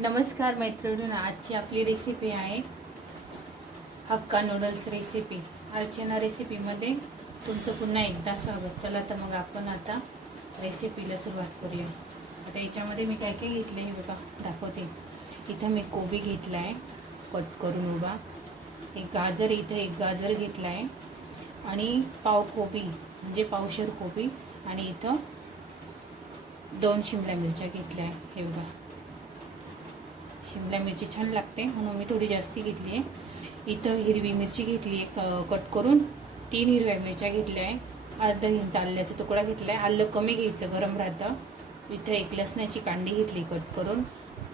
नमस्कार मैत्रिणींनो, आजची आपली रेसिपी आहे हक्का नूडल्स रेसिपी। अर्चना रेसिपीमध्ये तुमचं पुन्हा एकदा स्वागत। चला तर मग आपण आता रेसिपीला सुरुवात करूया। आता याच्यामध्ये मी काय काय घेतले हे बघा दाखवते। इथं मी कोबी घेतला आहे कट करून उभा, एक गाजर, इथं एक गाजर घेतला आहे आणि पाव कोबी म्हणजे पावशेर कोबी, आणि इथं 2 शिमला मिरच्या घेतल्या आहे। हे बघा, शिमला मिरची छान लागते म्हणून मी थोडी जास्ती घेतली आहे। इथं हिरवी मिरची घेतली आहे कट करून, 3 हिरव्या मिरच्या घेतल्या आहे, अर्धा इंच आल्याचा तुकडा घेतला आहे, आलं कमी घ्यायचं गरम राहतं। इथं एक लसणाची कांडी घेतली कट करून,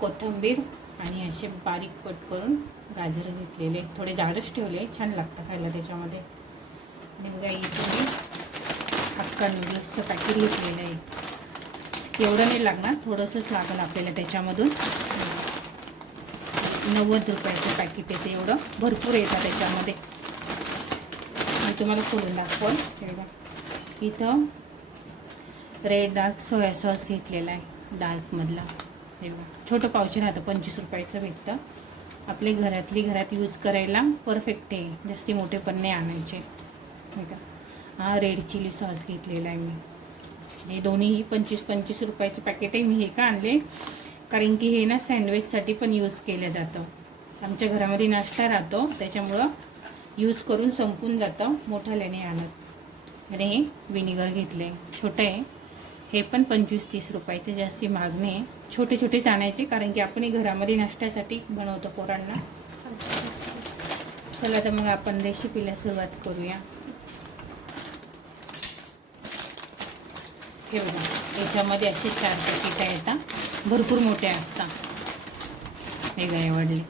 कोथिंबीर आणि असे बारीक कट करून गाजर घेतलेले, थोडे जाडच ठेवले, छान लागतं खायला त्याच्यामध्ये। आणि बघा इथं मी हक्का नूडल्सचं पॅकेट घेतलेलं आहे। एवढं नाही लागणार, थोडंसंच लागेल आपल्याला त्याच्यामधून। 90 रुपयाचं पॅकेट येते, एवढं भरपूर येतं त्याच्यामध्ये। मी तुम्हाला खोलून दाखवल। इथं रेड डार्क सोया सॉस घेतलेला आहे, डार्कमधला। हे बघा, छोटं पावशेर राहतं, 25 रुपयाचं भेटतं। आपले घरात यूज करायला परफेक्ट आहे, जास्ती मोठे पण नाही आणायचे। हा रेड चिली सॉस घेतलेला आहे मी। हे दोन्हीही 25 रुपयाचे पॅकेट आहे। मी हे का आणले कारण की हे ना सँडविचसाठी पण यूज केलं जातं। आमच्या घरामध्ये नाश्ता राहतो त्याच्यामुळं यूज करून संपून जातं, मोठाल्याने आणत। आणि हे विनेगर घेतले, छोटं आहे, हे पण 25-30 रुपयाचे, जास्ती महाग नाही। छोटे छोटेच आणायचे कारण की आपण घरामध्ये नाश्त्यासाठी बनवतो पोरांना। चला तर मग आपण रेसिपीला सुरुवात करूया। हे बघा, याच्यामध्ये असे 4 पॅकेट येतात, भरपूर मोठे असतात। हे काय आवडले,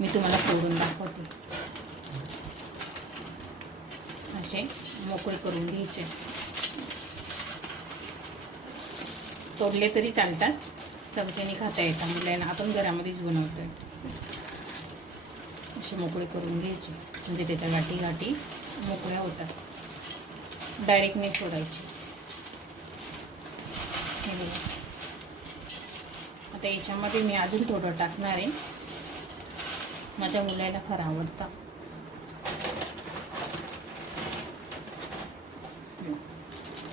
मी तुम्हाला फोडून दाखवते। असे मोकळे करून घ्यायचे, तोडले तरी चालतात, चमच्याने खाता येतात मुलांना, आपण घरामध्येच बनवतोय। असे मोकळे करून घ्यायचे म्हणजे त्याच्या गाठी मोकळ्या होतात, डायरेक्ट नाही सोडायचे। आता याच्यामध्ये मी अजून थोडं टाकणार आहे, माझ्या मुलाला फार आवडतं।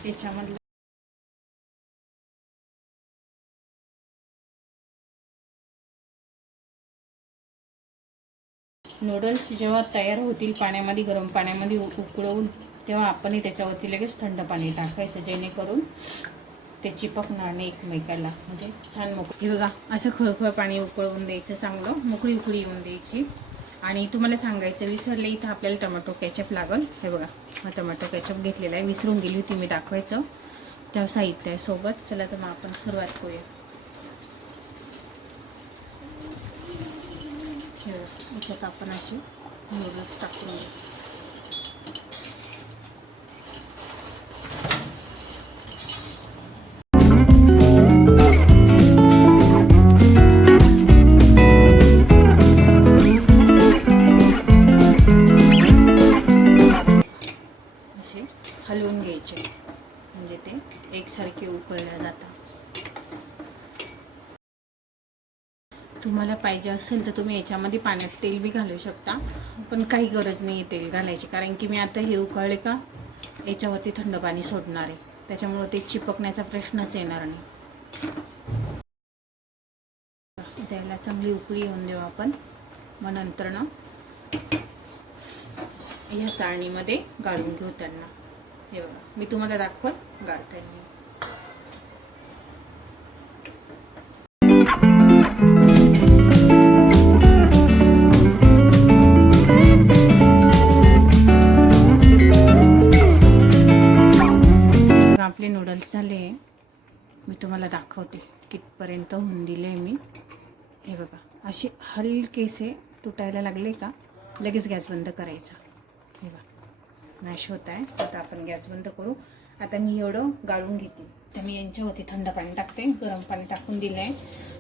याच्यामध्ये नूडल्स जेव्हा तयार होतील पाण्यामध्ये, गरम पाण्यामध्ये उकळवून, तेव्हा आपण त्याच्यावरती लगेच थंड पाणी टाकायचं, जेणेकरून ते चिपकणार नाही एकमेकाला, म्हणजे छान मोकळी। हे बघा, असं खळखळ पाणी उकळवून द्यायचं, चांगलं मोकळी उकळी येऊन द्यायची। आणि तुम्हाला सांगायचं विसरले, इथं आपल्याला टोमॅटो केचप लागल। हे बघा, हा टोमॅटो केचप घेतलेला आहे, विसरून गेली होती मी दाखवायचं, त्या साहित्य आहे सोबत। चला तर मग आपण सुरुवात करूया। याच्यात आपण असे नूडल्स टाकून घेऊ। हलवून घ्यायचे म्हणजे ते एकसारखे उकळल्या जातात। तुम्हाला पाहिजे असेल तर तुम्ही याच्यामध्ये पाण्यात तेल बी घालू शकता, पण काही गरज नाही तेल घालायची, कारण की मी आता हे उकळले का याच्यावरती थंड पाणी सोडणार आहे, त्याच्यामुळे ते चिपकण्याचा प्रश्नच येणार नाही। त्याला चांगली उकळी येऊन देऊ आपण, मग नंतर ना ह्या चाळणीमध्ये गाळून घेऊ त्यांना। हे बघा, मी तुम्हाला दाखवत गाळते। आपले नूडल्स झाले, मी तुम्हाला दाखवते कितपर्यंत होऊन दिले मी। हे बघा, असे हलकेसे तुटायला लागले का लगेच गॅस बंद करायचा। हे बघा, मॅश होत आहे, आता आपण गॅस बंद करू। आता मी एवढं गाळून घेते, तर मी यांच्यावरती थंड पाणी टाकते, गरम पाणी टाकून दिलं आहे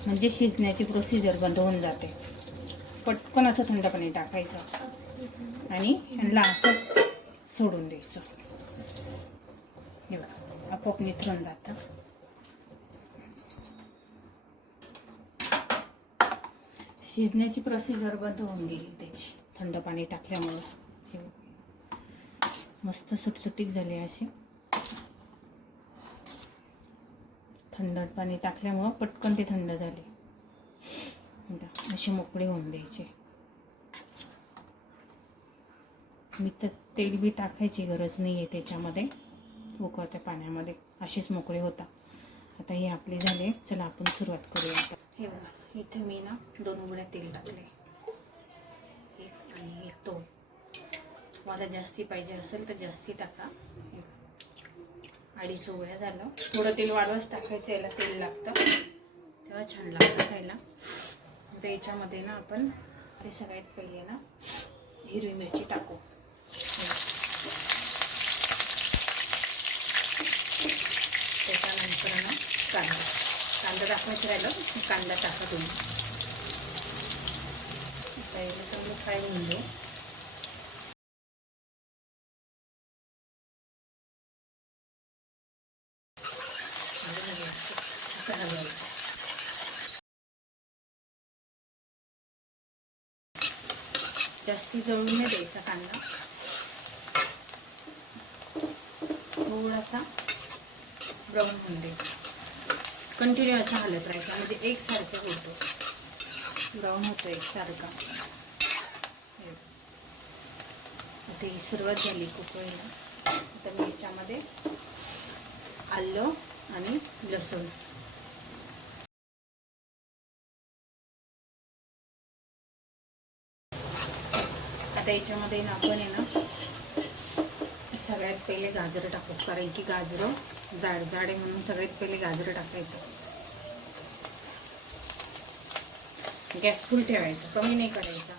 म्हणजे शिजण्याची प्रोसिजर बंद होऊन जाते। पटकन असं थंड पाणी टाकायचं आणि ह्यांना असं सोडून द्यायचं। हे बघा, आपोआप निथळून जातं। शिजण्याची प्रोसिजर बंद होऊन गेली त्याची थंड पाणी टाकल्यामुळं. हे मस्त सुटसुटीत झाले असे. थंड पाणी टाकल्यामुळं पटकन ते थंड झाले. असे मोकळे होऊन द्यायचे. मी तर तेल बी टाकायची गरज नाही आहे त्याच्यामध्ये. उकळत्या पाण्यामध्ये असेच मोकळे होता. आता हे आपले झाले. चला आपण सुरुवात करूया. आता हे बघा, इथे मी ना 2 उघड्या तेल टाकले. एक आणि एक 2. मला जास्ती पाहिजे असेल तर जास्ती टाका. 2.5 उघड्या झालं. थोडं तेल वाढवच टाकायचं, याला तेल लागतं तेव्हा छान लागतं खायला. तर याच्यामध्ये ना आपण हे सगळ्यात पहिले ना हिरवी मिरची टाकू. त्याच्यानंतर ना कांदा टाकायचं राहिलं, कांदा टाका तुम्ही. पहिले चांगलं फ्राय होऊन देऊ. जास्ती जळून नाही द्यायचा कांदा. थोडासा ब्राऊन होऊन द्यायचा. कंटिन्यू असा हलत राहायचा, म्हणजे एकसारखं होतो, ब्राऊन होतो एकसारखा. आता ही सुरुवात झाली कुकळीला. आता मी याच्यामध्ये आलं आणि लसूण आता याच्यामध्ये ना आपण आहे ना सगळ्यात पहिले गाजर टाकू, कारण की गाजर जाड जाड आहे म्हणून सगळ्यात पहिले गाजर टाकायचं. गॅस फुल ठेवायचा, कमी नाही करायचा.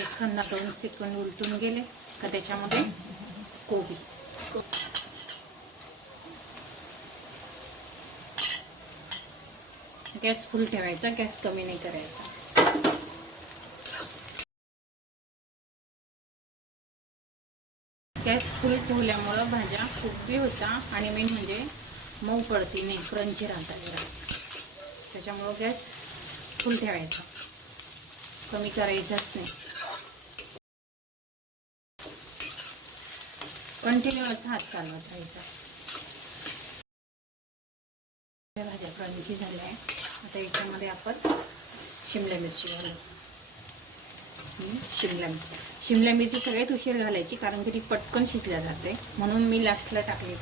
एखादा 2 सेकंद उलटून गेले का त्याच्यामध्ये कोबी. गॅस फुल ठेवायचा, गॅस कमी नाही करायचा. गॅस फुल ठेवल्यामुळं भाज्या खूपही होता आणि मेन म्हणजे मऊ पडती नाही, क्रंची राहतात. त्याच्यामुळं गॅस फुल ठेवायचा, कमी करायचाच नाही. कंटिन्यू असा हात चालवत राहायचा. भाज्या क्रंची झाल्या आहे. आता याच्यामध्ये आपण शिमला मिरची घालू. शिमला मिरची सगळ्यात उशीर घालायची, कारण की ती पटकन शिजल्या जाते, म्हणून मी लास्टला टाकली.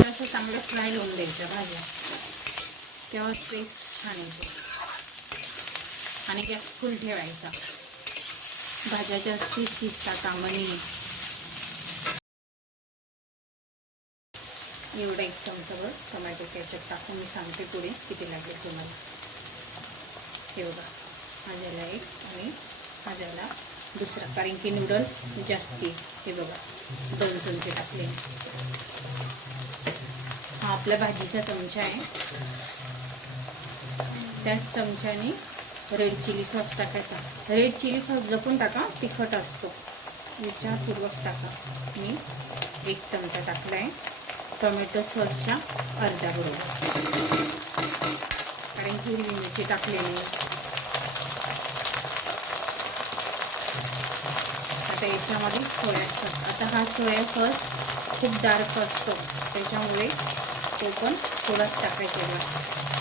असं चांगलं फ्राय होऊन द्यायच्या भाज्या, तेव्हा टेस्ट छान येते. आणि गॅस फुल ठेवायचा. भाज्या जास्ती शिजता कामा नये. एवढा 1 चमचाभर टोमॅटो केचप टाकून मी सांगते पुढे किती लागेल तुम्हाला. हे बघा, हा झाला 1 आणि हा झाला दुसरा, कारण की नूडल्स जास्ती. हे बघा 2 चमचे टाकले. हा आपल्या भाजीचा चमचा आहे. त्याच चमच्याने रेड चिली सॉस टाकायचा. रेड चिली सॉस जपून टाका, तिखट असतो, विचारपूर्वक टाका. मी 1 चमचा टाकला आहे. टोमॅटो सॉसच्या अर्धा बरोबर, कारण हिरवी मिरची टाकलेली. आता याच्यामध्ये सोया सॉस. आता हा सोया सॉस खूप डार्क असतो, त्याच्यामुळे तो पण थोडाच टाकायचा.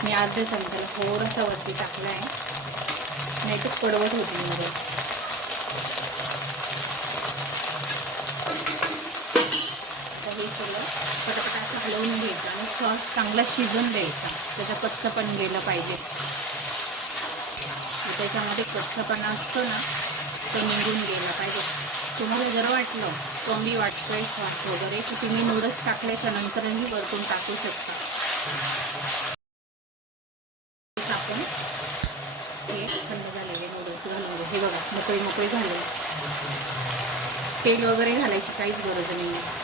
मी अर्ध्या चमच्याला थोडासा वरती टाकला आहे, नाही तर कडवट होती नूडल्स. हे सगळं पटापटा असं हलवून घ्यायचं आणि सॉस चांगला शिजून द्यायचा. त्याचा कच्चापण गेलं पाहिजे. त्याच्यामध्ये कच्चापणा असतो ना, ते निघून गेलं पाहिजे. तुम्हाला जर वाटलं कमी वाटतोय सॉस वगैरे, तर तुम्ही नूडल्स टाकल्याच्या नंतरही वरतून टाकू शकता. टाकून हे थंड झालेले नूडल्स घालून हे बघा मोकळे मोकळे झाले. तेल वगैरे घालायची काहीच गरज नाही.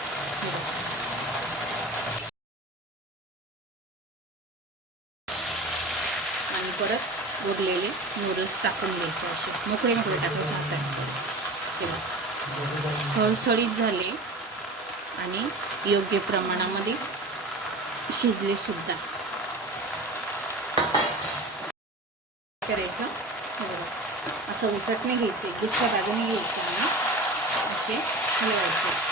परत उरलेले नूडल्स टाकून द्यायचे, असे मोकळे मोकळे टाकायचे हाताने. सळसळीत झाले आणि योग्य प्रमाणामध्ये शिजले सुद्धा. करायचं असं उचट नाही घ्यायचे, दुसऱ्या बाजूने घ्यायचे आणि असे हलवायचे.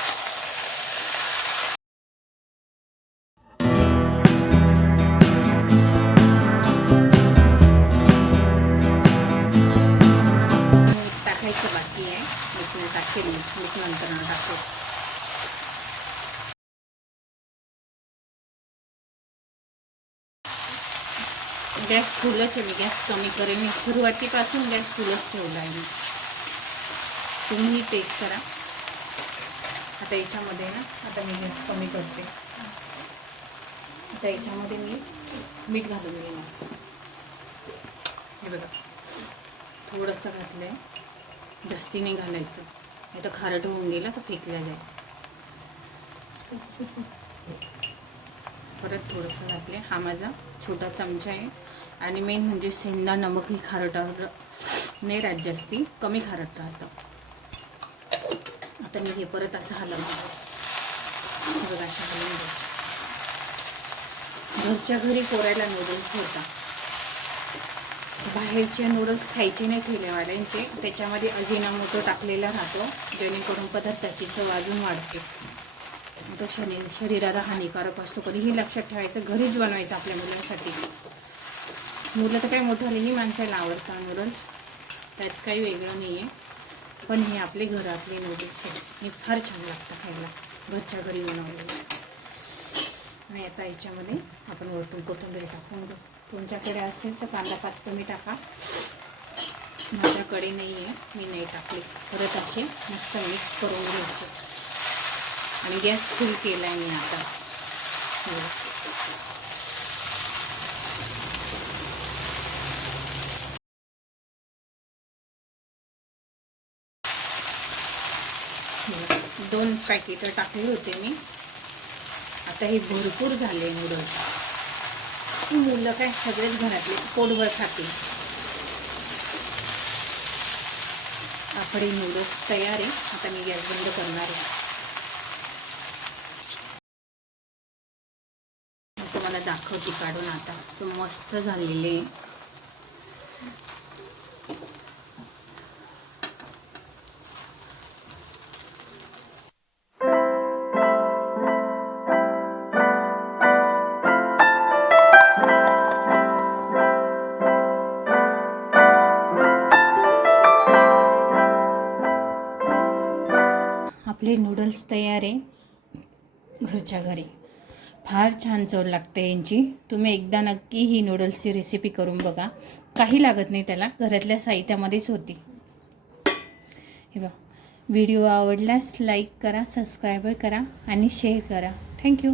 टाकायचं बाकी आहे, मीठ टाकेल, मीठ नंतर टाकेल. गॅस फुलच आहे, मी गॅस कमी करेन. सुरुवातीपासून गॅस फुलच ठेवला आहे मी. तुम्ही टेस्ट करा. आता याच्यामध्ये ना, आता मी गॅस कमी करते. आता याच्यामध्ये मी मीठ घालून घेणार. हे बघा, थोडंसं घातलं आहे, जास्ती नाही घालायचं, नाही तर खारट होऊन गेला तर फेकल्या जाईल. परत थोडंसं घातले. हा माझा छोटा चमचा आहे. आणि मेन म्हणजे सेंदा नमक ही खारटावर नाही राहत, जास्ती कमी खारट राहतं. आता मी हे परत असं हलवणार. बघा, असं हलवून द्यायचं. घरच्या घरी पोरायला नूडल्स होता. बाहेरचे नूडल्स खायचे नाही ठेलेवाल्यांचे, त्याच्यामध्ये अजिनामोटो टाकलेला राहतो, जेणेकरून पदार्थाची चव अजून वाढते. तो शरीराला हानिकारक असतो. कधीही लक्षात ठेवायचं, घरीच बनवायचं आपल्या मुलांसाठी. मुलं तर काही मोठ्यालाही माणसाला आवडतात नूडल्स, त्यात काही वेगळं नाही आहे. पण हे आपले घरातले नूडल्स हे फार छान लागतं खायला, घरच्या घरी बनवलेले. आणि आता याच्यामध्ये आपण वरतून कोथिंबीर टाकून घेऊ. तुमच्याकडे असेल तर कांदा पात कमी टाका, माझ्याकडे नाही आहे, मी नाही टाकले. परत असे मस्त मिक्स करून घ्यायचे. आणि गॅस फुल केला आहे मी आता. दोन पॅकेट टाकले होते मी. आता हे भरपूर झाले नूडल्स. मुलं काय सगळेच घरातले पोटभर खातील. आपले नूडल्स तयार आहे. आता मी गॅस बंद करणार आहे. तुम्हाला दाखवते काढून. आता तो मस्त झालेले. आपले नूडल्स तयार आहे घरच्या घरी. फार छान चव लागते यांची. तुम्ही एकदा नक्की ही नूडल्सची रेसिपी करून बघा. काही लागत नाही त्याला, घरातल्या साहित्यामध्येच होती. हे बघा, व्हिडिओ आवडल्यास लाईक करा, सबस्क्राईब करा आणि शेअर करा. थँक्यू.